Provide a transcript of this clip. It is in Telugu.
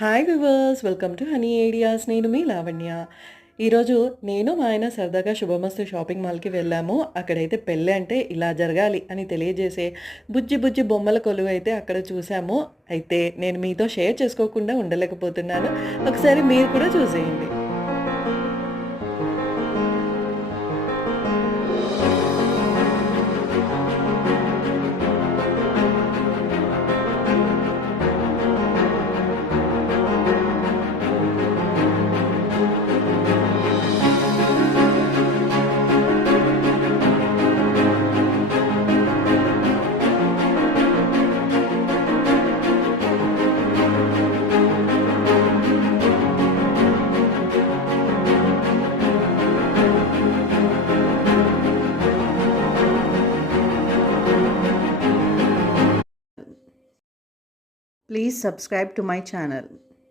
Hi viewers, welcome to honey ideas. నేను మీ లావణ్య. ఈరోజు నేను మా ఆయన సరదాగా శుభమస్తు షాపింగ్ మాల్కి వెళ్ళాము. అక్కడైతే పెళ్ళి అంటే ఇలా జరగాలి అని తెలియజేసే బుజ్జి బుజ్జి బొమ్మల కొలువు అయితే అక్కడ చూసాము. అయితే నేను మీతో షేర్ చేసుకోకుండా ఉండలేకపోతున్నాను. ఒకసారి మీరు కూడా చూసేయండి. Please subscribe to my channel.